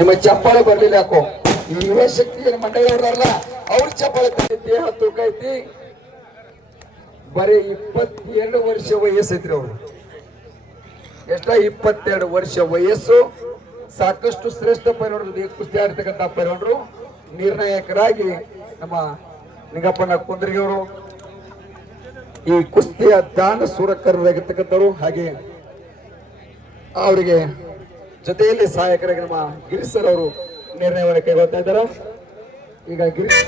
ನಿಮ್ಮ ಚಪ್ಪಾಳೆ ಬರ್ಲಿಲ್ಲ ಯಾಕೋ? ಈ ಯುವ ಶಕ್ತಿ ಮಂಡಳಿಯವ್ರಲ್ಲ ಅವ್ರ ಚಪ್ಪಾಳೆ ದೇಹ ತೂಕ ಐತಿ. ಬರೀ ಇಪ್ಪತ್ತೆರಡು ವರ್ಷ ವಯಸ್ಸೈತ್ರಿ ಅವರು. ಎಷ್ಟ? ಇಪ್ಪತ್ತೆರಡು ವರ್ಷ ವಯಸ್ಸು. ಸಾಕಷ್ಟು ಶ್ರೇಷ್ಠ ಪೈಲವಾನರು ಕುಸ್ತಿ ಆಡ್ತಕ್ಕಂಥ ಪೈರೋಡ್ರು ನಿರ್ಣಾಯಕರಾಗಿ ನಮ್ಮ ನಿಂಗಪ್ಪನ ಕುಂದ್ರಿಗೆಯವರು, ಈ ಕುಸ್ತಿಯ ದಾನ ಸೂರಕರಾಗಿರ್ತಕ್ಕಂಥವ್ರು ಹಾಗೆ ಅವರಿಗೆ ಜೊತೆಯಲ್ಲಿ ಸಹಾಯಕರಾಗಿ ನಮ್ಮ ಗಿರೀಶ್ ಸರ್ ಅವರು ನಿರ್ಣಯವನ್ನು ಕೈಗೊಳ್ತಾ ಇದ್ದಾರೆ. ಈಗ ಗಿರೀಶ್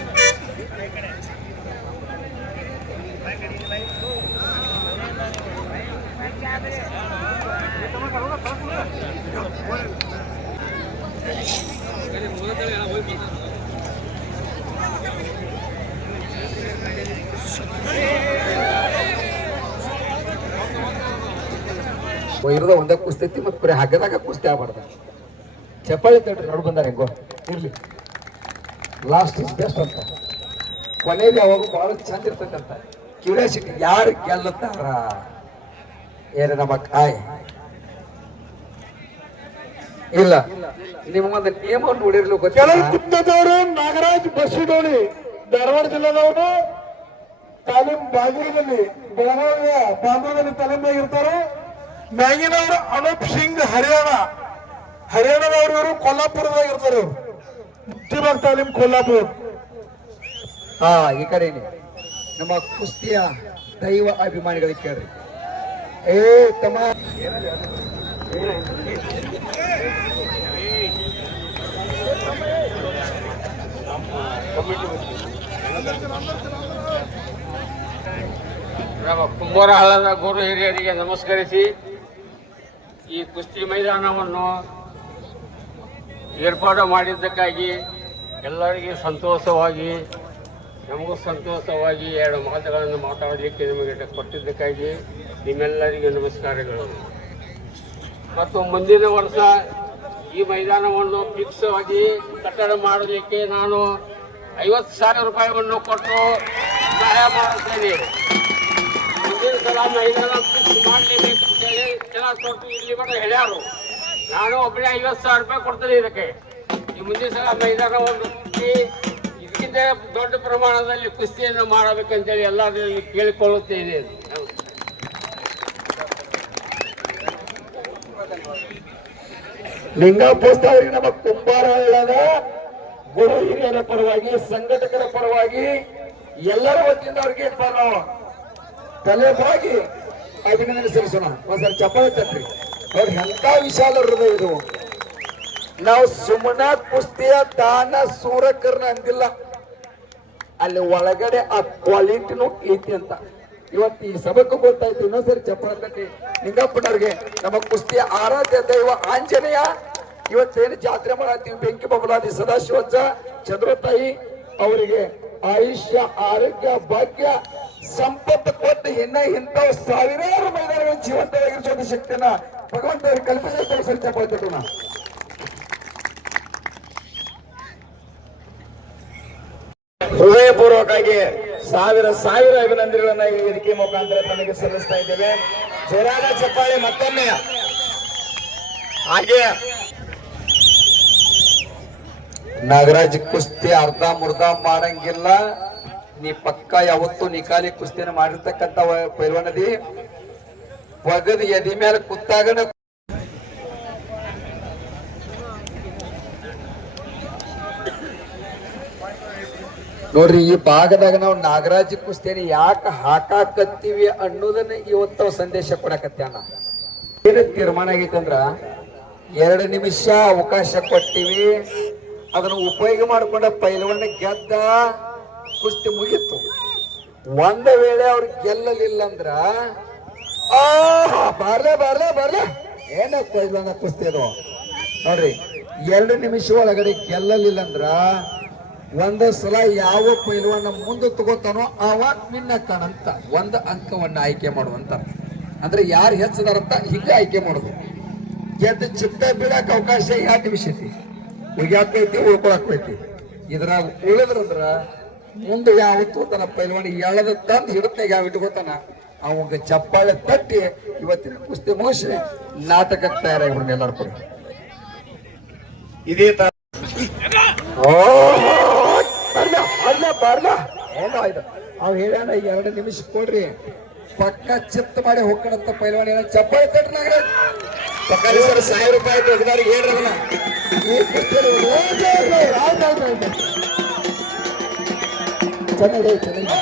ಇರೋದ ಒಂದೇ ಕುಸ್ತಿ ಐತಿ ಮತ್ತೆ ಬರೀ ಹಗ್ಗದಾಗ ಕುಸ್ತಿ ಆಗ್ಬಾರ್ದ. ಚಪ್ಪಾಳಿ ತಡ್ರಿ ನೋಡ್ ಬಂದಾರ ಹೆಂಗೋ? ಇರ್ಲಿ. ಲಾಸ್ಟ್ ಇಸ್ ಬೆಸ್ಟ್ ಅಂತ. ಕೊನೆಗೆ ಅವಾಗ ಬಹಳ ಚಂದ ಇರ್ತಕ್ಕಂತ ಕ್ಯೂರಿಯಾಸಿಟಿ ಯಾರು ಗೆಲ್ಲುತ್ತಾರ ಏನ ನಮ್ಮ ಕಾಯ್ ಇಲ್ಲ. ನಿಮ್ಮೊಂದು ನಿಯಮ ನೋಡಿರ್ಲಿ ಗೊತ್ತಿಲ್ಲದವರು ನಾಗರಾಜ್ ಬಸ್ಸಿಡೋಳಿ ಧಾರವಾಡ ಜಿಲ್ಲೆದವರು ತಾಲೀಮ್ ಬಾಗಿಲಿನಲ್ಲಿ ಬೆಳಗಾವಿಯ ಬಾಂದ್ರದಲ್ಲಿ ತಾಲೀಮ್ನಾಗ ಇರ್ತಾರೆ ಮ್ಯಾಗಿನವರು ಅನೂಪ್ ಸಿಂಗ್ ಹರಿಯಾಣ. ಹರಿಯಾಣದವರು ಇವರು ಕೊಲ್ಲಾಪುರದಾಗ ಇರ್ತಾರೆ ಇವರು. ಮುಕ್ತಿಬಾಗ್ ತಾಲೀಮ್ ಕೊಲ್ಲಾಪುರ. ಹಾ ಈ ಕಡೆ ನಮ್ಮ ಕುಸ್ತಿಯ ದೈವ ಅಭಿಮಾನಿಗಳಿಗೆ ಕೇಳ್ರಿ. ಏ ತಮ್ಮ. ಕುಂಬಾರ ಹಳ್ಳದ ಗುರು ಹಿರಿಯರಿಗೆ ನಮಸ್ಕರಿಸಿ. ಈ ಕುಸ್ತಿ ಮೈದಾನವನ್ನು ಏರ್ಪಾಡು ಮಾಡಿದ್ದಕ್ಕಾಗಿ ಎಲ್ಲರಿಗೆ ಸಂತೋಷವಾಗಿ, ನಮಗೂ ಸಂತೋಷವಾಗಿ ಎರಡು ಮಾತುಗಳನ್ನು ಮಾತಾಡಲಿಕ್ಕೆ ನಿಮಗೆ ಕೊಟ್ಟಿದ್ದಕ್ಕಾಗಿ ನಿಮ್ಮೆಲ್ಲರಿಗೂ ನಮಸ್ಕಾರಗಳು. ಮತ್ತು ಮುಂದಿನ ವರ್ಷ ಈ ಮೈದಾನವನ್ನು ಫಿಕ್ಸ್ ಆಗಿ ಕಟ್ಟಡ ಮಾಡಲಿಕ್ಕೆ ನಾನು ಐವತ್ತು ಸಾವಿರ ರೂಪಾಯಿಯನ್ನು ಕೊಟ್ಟು ಸಹಾಯ ಮಾಡುತ್ತೇನೆ. ಮುಂದಿನ ಸಲ ಮೈದಾನ ಫಿಕ್ಸ್ ಮಾಡಲೇಬೇಕು ಅಂತೇಳಿ ಜನ ಕೊಟ್ಟು ಇಲ್ಲಿ ಹೇಳ್ಯಾರು. ನಾನು ಒಬ್ಬನೇ ಐವತ್ತು ಸಾವಿರ ರೂಪಾಯಿ ಕೊಡ್ತೀನಿ ಇದಕ್ಕೆ. ಈ ಮುಂದಿನ ಸಲ ಮೈದಾನ ಒಂದು ಇದಕ್ಕಿಂತ ದೊಡ್ಡ ಪ್ರಮಾಣದಲ್ಲಿ ಕುಸ್ತಿಯನ್ನು ಮಾಡಬೇಕಂತೇಳಿ ಎಲ್ಲರಲ್ಲಿ ಕೇಳಿಕೊಳ್ಳುತ್ತೇನೆ. ಲಿಂಗಾಪೋಸ್ತಾರಿ ನಮ್ಮ ಕುಂಬಾರಳ್ಳದ ಗುರು ಹಿರಿಯರ ಪರವಾಗಿ, ಸಂಘಟಕರ ಪರವಾಗಿ ಎಲ್ಲರ ವತಿಯಿಂದ ಅವ್ರಿಗೆ ಏನ್ ತಲೆಬಾಗಿ ಅಭಿನಂದನೆ ಸಲ್ಲಿಸೋಣ ಒಂದ್ಸಲ ಚಪ್ಪಾಳೆ ತಟ್ರಿ. ಅವ್ರಿಗೆ ಎಂತ ವಿಶಾಲ ಹೃದಯ ಇದು. ನಾವು ಸುಮ್ಮನ ಕುಸ್ತಿಯ ತಾನ ಸೂರಕರ್ನ ಅಂದಿಲ್ಲ. ಅಲ್ಲಿ ಒಳಗಡೆ ಆ ಕ್ವಾಲಿಟಿನೂ ಐತಿ ಅಂತ. ಇವತ್ತು ಈ ಸಭೆಗೂ ಗೊತ್ತಾಯ್ತು ಇನ್ನೊಂದ್ಸರಿ ಚಪ್ಪಾಳೆ ತಟ್ಟಿ ನಿಂಗಪ್ಪನವ್ರಿಗೆ ನಮ್ಮ ಕುಸ್ತಿಯ ಆರಾಧ್ಯ ದೈವ ಆಂಜನೇಯ, ಇವತ್ತೇನು ಜಾತ್ರೆ ಮಾಡಾತೀವಿ ಬೆಂಕಿ ಬಬಲಾದಿ ಸದಾಶಿವಜ್ಜ, ಚಂದ್ರತಾಯಿ, ಅವರಿಗೆ ಆಯುಷ್ಯ, ಆರೋಗ್ಯ, ಭಾಗ್ಯ ಸಂಪತ್ತು ಕೊಟ್ಟು ಇನ್ನ ಇಂಥವು ಸಾವಿರಾರು ಮೈದಾನಗಳು ಜೀವಂತವಾಗಿರಿಸುವಂತ ಶಕ್ತಿಯನ್ನ ಭಗವಂತರಿಗೆ ಕಲ್ಪಿಸಿದ ಸರಿ ಚಪ್ಪಾಳೆ ತಟ್ಟೋಣ ಹೃದಯಪೂರ್ವಕವಾಗಿ ಸಾವಿರ ಸಾವಿರ ಅಭಿನಂದನೆಗಳನ್ನ ಈ ವೇದಿಕೆ ಮುಖಾಂತರ ತನಗೆ ಸಲ್ಲಿಸ್ತಾ ಇದ್ದೇವೆ. ಜಯರಾಜ ಚಪ್ಪಾಳಿ ಮತ್ತೊಮ್ಮೆ. ಹಾಗೆ ನಾಗರಾಜ್ ಕುಸ್ತಿ ಅರ್ಧ ಮುರ್ಧ ಮಾಡಂಗಿಲ್ಲ. ನೀ ಪಕ್ಕ ಯಾವತ್ತು ನಿಕಾಲಿ ಕುಸ್ತಿನ ಮಾಡಿರ್ತಕ್ಕಂತ ಪೈಲ್ವಾನದಿ. ಒಗದ್ ಎದಿ ಮೇಲೆ ಕುತ್ತಾಗನ ನೋಡ್ರಿ, ಈ ಭಾಗದಾಗ ನಾವು ನಾಗರಾಜ ಕುಸ್ತಿಯನ್ನು ಯಾಕೆ ಹಾಕಾಕತ್ತೀವಿ ಅನ್ನೋದನ್ನ ಇವತ್ತು ಸಂದೇಶ ಕೊಡಕತ್ಯಾನ. ಏನು ತೀರ್ಮಾನ ಆಗೈತೆ ಅಂದ್ರ, ಎರಡು ನಿಮಿಷ ಅವಕಾಶ ಕೊಟ್ಟಿವಿ. ಅದನ್ನ ಉಪಯೋಗ ಮಾಡ್ಕೊಂಡ ಪೈಲವನ್ನ ಗೆದ್ದ ಕುಸ್ತಿ ಮುಗೀತು. ಒಂದ ವೇಳೆ ಅವ್ರು ಗೆಲ್ಲಲಿಲ್ಲ ಅಂದ್ರ ಆ, ಬರ್ಲೆ ಬರ್ಲೆ ಬರ್ಲೆ. ಏನ ಪೈಲವನ್ನ ಕುಸ್ತಿ ಅದು? ನೋಡ್ರಿ, ಎರಡು ನಿಮಿಷ ಒಳಗಡೆ ಗೆಲ್ಲಲಿಲ್ಲ ಅಂದ್ರ ಒಂದ ಸಲ ಯಾವ ಪೈಲ್ವನ್ನ ಮುಂದೆ ತಗೋತಾನೋ ಅವ ನಿನ್ನ ಕಾಣಂತ, ಒಂದ ಅಂಕವನ್ನ ಆಯ್ಕೆ ಮಾಡುವಂತ. ಅಂದ್ರೆ ಯಾರು ಹೆಚ್ಚದಾರಂತ ಹಿಂಗ ಆಯ್ಕೆ ಮಾಡುದು. ಗೆದ್ದು ಚಿತ್ತ ಬೀಳಕ್ ಅವಕಾಶ ಎರಡು ನಿಮಿಷ ಐತಿ? ಉಗ್ಯಾಕೈತಿ ಉಳ್ಕೊಳಕೈತಿ ಇದ್ರಾಗ ಉಳಿದ್ರಂದ್ರ ಮುಂದೆ ಯಾವತ್ತು ತನ್ನ ಪೈಲ್ವಾನಿ ಎಳದ ತಂದು ಹಿಡತ್ನಾಗ ಯಾವ ಇಟ್ಕೋತಾನ ಅವಂಗ ಚಪ್ಪಾಳೆ ತಟ್ಟಿ ಇವತ್ತಿನ ಕುಸ್ತಿ ಮುಗಿಸಿ ನಾಟಕಕ್ಕೆ ತಯಾರಾಗಿ ಎಲ್ಲರೂ ಕೂಡ. ಇದೇ ತರ. ಅವ್ ಹೇಳ್ಯಾನ ಎರಡು ನಿಮಿಷ ಕೊಡ್ರಿ. ಪಕ್ಕ ಚಿತ್ತ ಮಾಡಿ ಹೋಗ್ಕಣಂತ ಪೈಲ್ವಾಣಿ ಏನ ಚಪ್ಪಾಳೆ ತಟ್ರಿ ನಾಗ್ರೆ ಸಾವಿರ ರೂಪಾಯಿ ತೆಗ್ದಾರಿಗೆ ಹೇಳ್ರಿ ಅದನ್ನ ಈ ಕುಸ್ತಿಯಲ್ಲಿ ಆಯ್ತ್